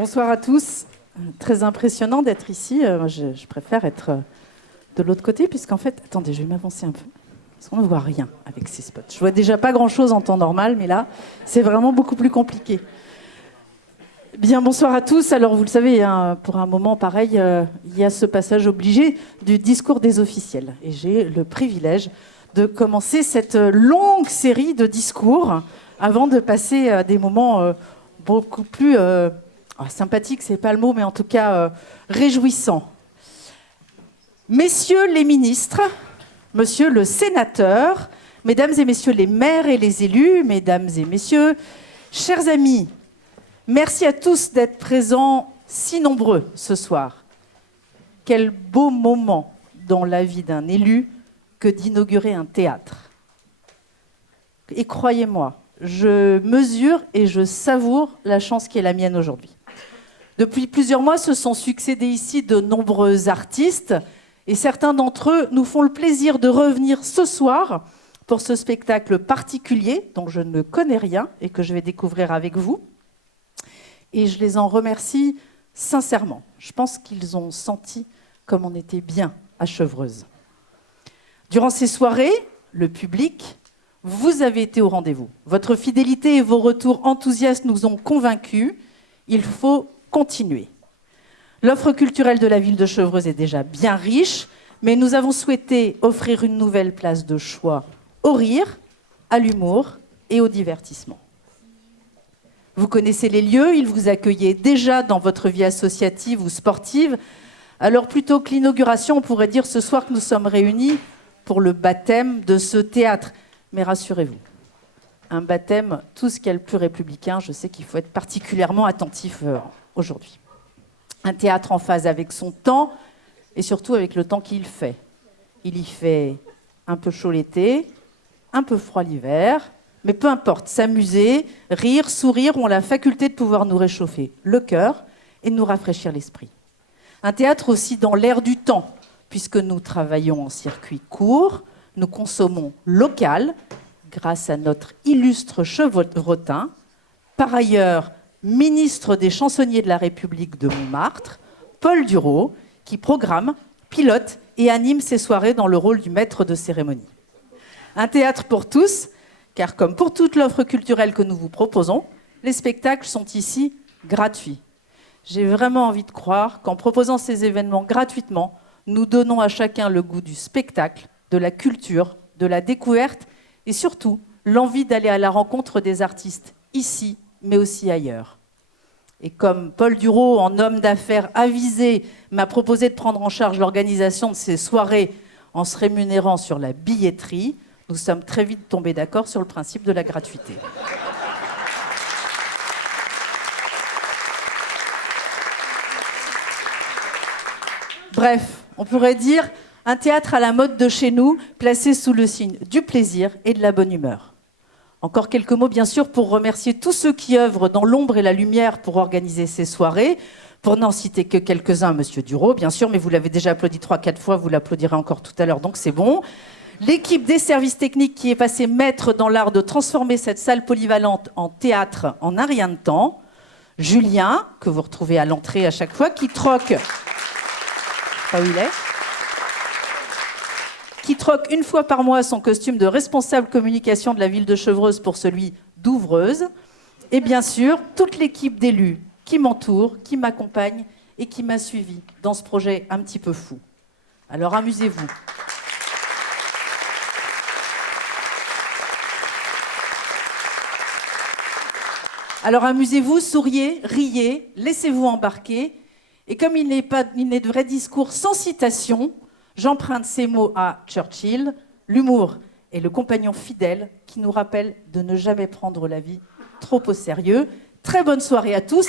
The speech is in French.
Bonsoir à tous. Très impressionnant d'être ici. Je préfère être de l'autre côté, puisqu'en fait... Attendez, je vais m'avancer un peu. Parce qu'on ne voit rien avec ces spots. Je vois déjà pas grand-chose en temps normal, mais là, c'est vraiment beaucoup plus compliqué. Bien, bonsoir à tous. Alors, vous le savez, hein, pour un moment pareil, il y a ce passage obligé du discours des officiels. Et j'ai le privilège de commencer cette longue série de discours avant de passer à des moments beaucoup plus sympathiques, c'est pas le mot, mais en tout cas réjouissants. Messieurs les ministres, monsieur le sénateur, mesdames et messieurs les maires et les élus, mesdames et messieurs, chers amis, merci à tous d'être présents si nombreux ce soir. Quel beau moment dans la vie d'un élu que d'inaugurer un théâtre. Et croyez-moi, je mesure et je savoure la chance qui est la mienne aujourd'hui. Depuis plusieurs mois, se sont succédés ici de nombreux artistes et certains d'entre eux nous font le plaisir de revenir ce soir pour ce spectacle particulier dont je ne connais rien et que je vais découvrir avec vous. Et je les en remercie sincèrement. Je pense qu'ils ont senti comme on était bien à Chevreuse. Durant ces soirées, le public, vous avez été au rendez-vous. Votre fidélité et vos retours enthousiastes nous ont convaincus. Il faut continuer. L'offre culturelle de la ville de Chevreuse est déjà bien riche, mais nous avons souhaité offrir une nouvelle place de choix au rire, à l'humour et au divertissement. Vous connaissez les lieux, ils vous accueillaient déjà dans votre vie associative ou sportive. Alors plutôt que l'inauguration, on pourrait dire ce soir que nous sommes réunis pour le baptême de ce théâtre. Mais rassurez-vous, un baptême, tout ce qu'il y a le plus républicain, je sais qu'il faut être particulièrement attentif aujourd'hui. Un théâtre en phase avec son temps et surtout avec le temps qu'il fait. Il y fait un peu chaud l'été, un peu froid l'hiver, mais peu importe, s'amuser, rire, sourire ont la faculté de pouvoir nous réchauffer le cœur et nous rafraîchir l'esprit. Un théâtre aussi dans l'air du temps, puisque nous travaillons en circuit court, nous consommons local, grâce à notre illustre chevretin, par ailleurs ministre des chansonniers de la République de Montmartre, Paul Durault, qui programme, pilote et anime ses soirées dans le rôle du maître de cérémonie. Un théâtre pour tous, car comme pour toute l'offre culturelle que nous vous proposons, les spectacles sont ici gratuits. J'ai vraiment envie de croire qu'en proposant ces événements gratuitement, nous donnons à chacun le goût du spectacle, de la culture, de la découverte et surtout l'envie d'aller à la rencontre des artistes ici, mais aussi ailleurs. Et comme Paul Durault, en homme d'affaires avisé, m'a proposé de prendre en charge l'organisation de ces soirées en se rémunérant sur la billetterie, nous sommes très vite tombés d'accord sur le principe de la gratuité. Bref, on pourrait dire un théâtre à la mode de chez nous, placé sous le signe du plaisir et de la bonne humeur. Encore quelques mots, bien sûr, pour remercier tous ceux qui œuvrent dans l'ombre et la lumière pour organiser ces soirées. Pour n'en citer que quelques-uns, monsieur Durault, bien sûr, mais vous l'avez déjà applaudi 3-4 fois, vous l'applaudirez encore tout à l'heure, donc c'est bon. L'équipe des services techniques qui est passée maître dans l'art de transformer cette salle polyvalente en théâtre en un rien de temps. Julien, que vous retrouvez à l'entrée à chaque fois, qui troque... Pas où il est. Qui troque une fois par mois son costume de responsable communication de la ville de Chevreuse pour celui d'ouvreuse. Et bien sûr, toute l'équipe d'élus qui m'entoure, qui m'accompagne et qui m'a suivi dans ce projet un petit peu fou. Alors amusez-vous. Alors amusez-vous, souriez, riez, laissez-vous embarquer. Et comme il n'est de vrai discours sans citation, j'emprunte ces mots à Churchill, l'humour est le compagnon fidèle qui nous rappelle de ne jamais prendre la vie trop au sérieux. Très bonne soirée à tous.